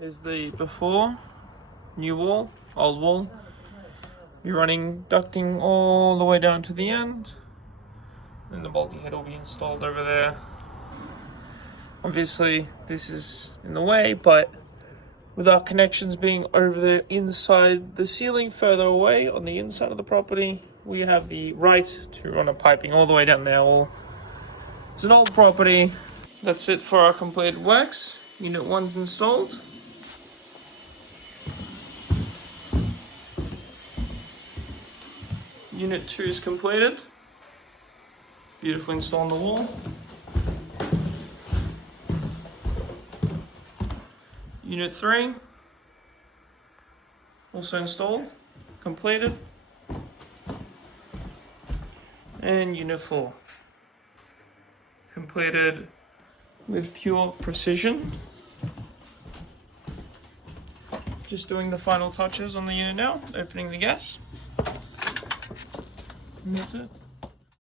is the before, new wall, old wall. Be running ducting all the way down to the end. And the multi-head will be installed over there. Obviously, this is in the way, but with our connections being over there inside the ceiling, further away on the inside of the property, we have the right to run a piping all the way down there. It's an old property. That's it for our completed works. Unit 1's installed. Unit 2 is completed. Beautifully installed on the wall. Unit 3, also installed, completed. And Unit 4, completed with pure precision. Just doing the final touches on the unit now, opening the gas. And that's it.